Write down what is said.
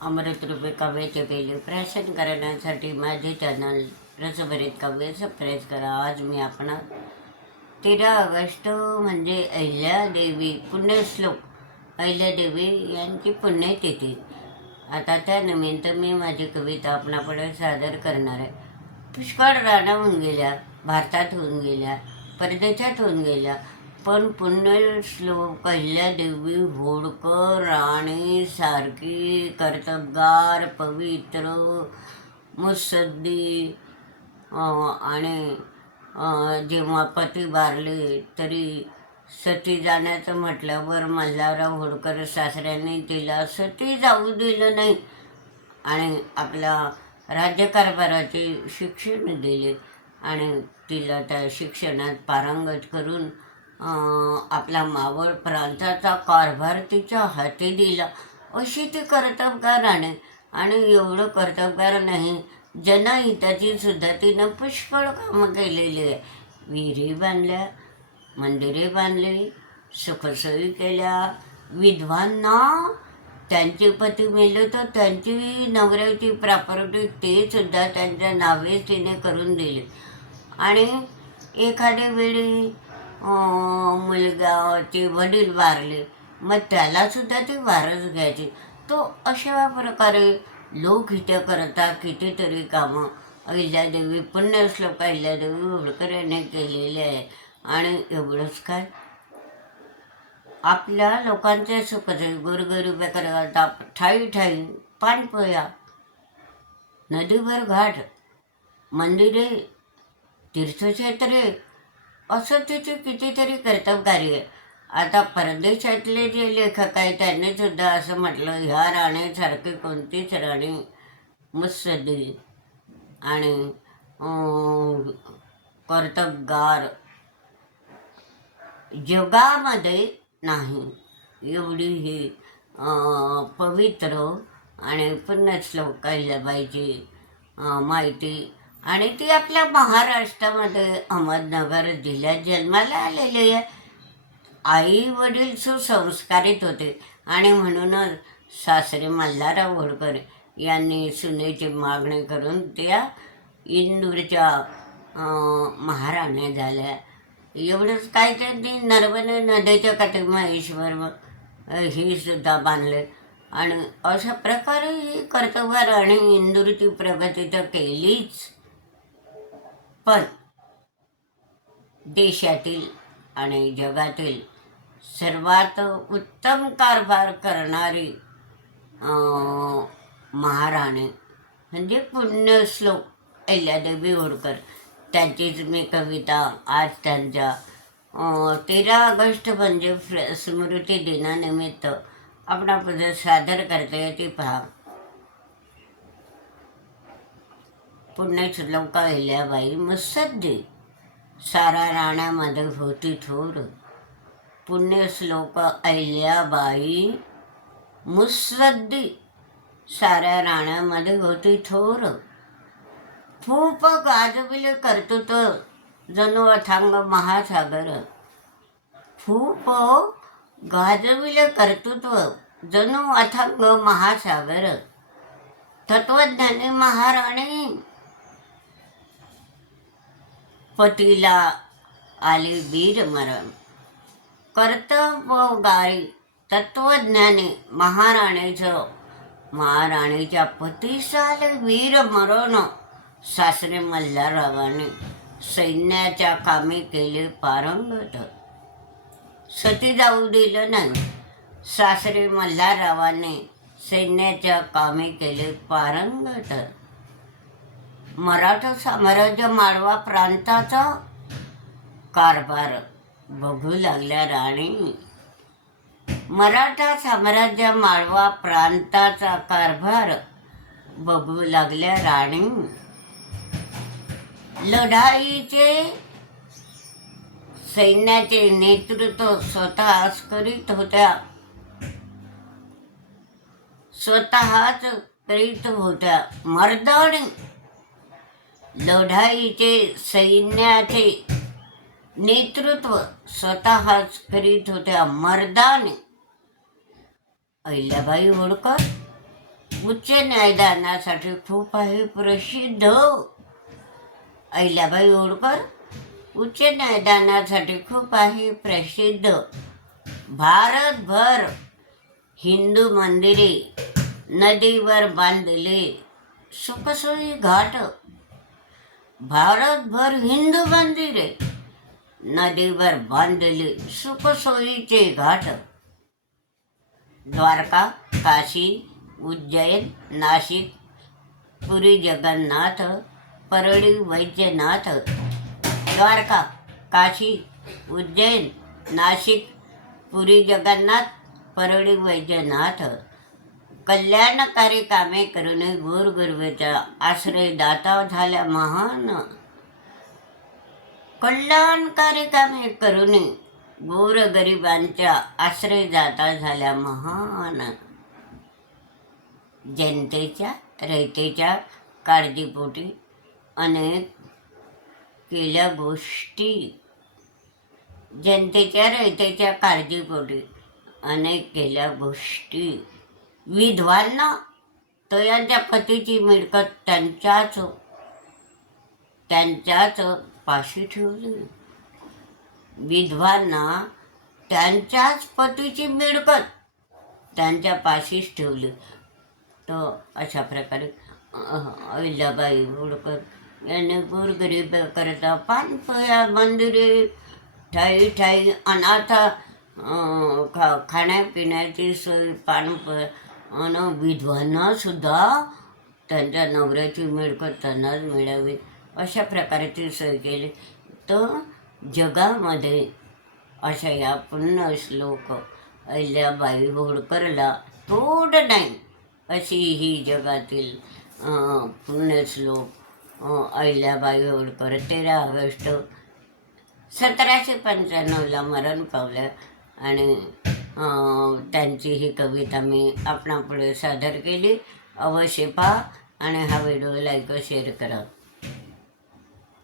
अमृतरूपी काव्याचे केले प्रशन करण्यासाठी माझे चॅनल रसभरीत काव्य सबस्क्राईब करा. आज मी आपण तेरा ऑगस्ट म्हणजे अहिल्यादेवी पुण्यश्लोक. अहिल्यादेवी यांची पुण्यतिथी. आता त्यानिमित्त मी माझी कविता आपणापुढे सादर करणार आहे. पुष्कळ राणा होऊन गेल्या भारतात होऊन गेल्या परदेशात होऊन गेल्या पण पुण्यश्लोक अहिल्यादेवी होडकर राणी सारखी कर्तबगार पवित्र मुसद्दी आणि जेव्हा पती बारले तरी सती जाण्याचं म्हटल्यावर मल्हारराव होडकर सासऱ्यांनी तिला सती जाऊ दिलं नाही आणि आपल्या राज्यकारभाराचे शिक्षण दिले आणि तिला त्या शिक्षणात पारंगत करून आपला मावळ प्रांताचा कारभार तिच्या हाती दिला. अशी ती कर्तबगार आहे आणि एवढं कर्तबगार नाही. जनहिताची सुद्धा तिनं पुष्कळ कामं केलेली आहे. विहिरी बांधल्या मंदिरे बांधली सुखसोयी केल्या. विधवांना त्यांचे पती मेले तर त्यांची नवऱ्याची प्रॉपर्टी ते सुद्धा त्यांच्या नावे तिने करून दिली. आणि एखाद्या वेळी मुलगाचे वडील वारले मग त्यालासुद्धा ते ती वारस घ्यायची. तो अशा प्रकारे लोकहिताकरता कितीतरी कामं. अहिल्यादेवी पुण्यश्लोक अहिल्यादेवी होळकर यांनी केलेले आहे. आणि एवढंच काय? आपल्या लोकांच्या सुखाचे गोरगरिबाकरता ठाई ठाई पाणपोया नदीभर घाट मंदिरे तीर्थक्षेत्रे असं तिथे कितीतरी कर्तबगारी आहे. आता परदेशातले जे लेखक आहेत त्यांनी सुद्धा असं म्हटलं ह्या राणीसारखी कोणतीच राणी मुत्सद्दी आणि कर्तबगार जगामध्ये नाही. एवढी ही पवित्र आणि पुण्यश्लोक अहिल्याबाईची पाहिजे माहिती आणि ती आपल्या महाराष्ट्रामध्ये अहमदनगर जिल्ह्यात जन्माला आलेली आहे. आई वडील सुसंस्कारित होते आणि म्हणूनच सासरे मल्हारराव होळकर यांनी सुनेची मागणी करून त्या इंदूरच्या महाराण्या झाल्या. एवढंच काय त्यांनी नर्मदा नदीच्या काठी महेश्वर हे सुद्धा बांधले. आणि अशा प्रकारे ही कर्तव्य आणि इंदूरची प्रगती तर केलीच. पण देशातील आणि जगातील सर्वात उत्तम कारभार करणारी महाराणी म्हणजे पुण्यश्लोक अहिल्यादेवी होळकर. त्यांचीच मी कविता आज त्यांच्या तेरा ऑगस्ट म्हणजे फ्र- स्मृती दिनानिमित्त आपणापुढे सादर करते ती पहा. पुण्यश्लोक अहिल्याबाई मुत्सद्दी सारा राण्यामध्ये होती थोर. पुण्यश्लोक अहिल्याबाई मुत्सद्दी साऱ्या राण्यामध्ये होती थोर. खूप गाजविले कर्तृत्व जणू अथांग महासागर. खूप गाजविले कर्तृत्व जणू अथांग महासागर. तत्वज्ञानी महाराणी पतीला आली वीर मरण. कर्तव्यगारी तत्वज्ञानी महाराणीचं महाराणीच्या पतीस आले वीर मरण. सासरे मल्हाररावाने सैन्याच्या कामे केले पारंगत. सती जाऊ दिलं नाही. सासरे मल्हाररावाने सैन्याच्या कामे केले पारंगत. मराठा साम्राज्य माळवा प्रांताचा कारभार बघू लागल्या राणी. मराठा साम्राज्य माळवा प्रांताचा कारभार बघू लागल्या राणी. लढाईचे सैन्याचे नेतृत्व स्वतःच करीत होत्या. स्वतःच करीत होत्या. मर्दानी लढाईचे सैन्याचे नेतृत्व स्वतःच करीत होत्या मर्दाने. अहिल्याबाई होळकर उच्च न्यायदानासाठी खूप आहे प्रसिद्ध. अहिल्याबाई होळकर उच्च न्यायदानासाठी खूप आहे प्रसिद्ध. भारतभर हिंदू मंदिरे नदीवर बांधले सुखसोयी घाट भारतभर हिंदू मंदिरे नदीवर बांधले सुखसोयीचे घाट. द्वारका काशी उज्जैन नाशिक पुरी जगन्नाथ परळी वैद्यनाथ. द्वारका काशी उज्जैन नाशिक पुरी जगन्नाथ परळी वैद्यनाथ. कल्याणकारी कामे करून गोरगरबेचा आश्रयदाता झाल्या महान. कल्याणकारी कामे करून गोरगरिबांच्या आश्रयदाता झाल्या महान. जनतेच्या रयतेच्या काळजीपोटी अनेक केल्या गोष्टी. जनतेच्या रयतेच्या काळजीपोटी अनेक केल्या गोष्टी. विधवांना तयांच्या पतीची मिळकत त्यांच्याच त्यांच्याच पाशी ठेवली. विधवांना त्यांच्याच पतीची मिळकत त्यांच्या पाशीच ठेवली. तर अशा प्रकारे अहिल्याबाई होळकर यांनी गोरगरीब करता पानपोया मंदिरे ठाई ठाई अनाथ खा खाण्यापिण्याची सोय पानप आणि विधवांना सुद्धा त्यांच्या नवऱ्याची मिळकत त्यांनाच मिळावी. अशा प्रकारे ती सोय केली. तर जगामध्ये अशा या पुण्य श्लोक अहिल्याबाई होळकरला तोड नाही अशी ही जगातील पुण्यश्लोक अहिल्याबाई होळकर तेरा ऑगस्ट सतराशे पंच्याण्णवला मरण पावल्या आणि त्यांची ही कविता मी आपणापुढे सादर केली. अवश्य पहा आणि हा व्हिडिओ लाईक शेअर करा.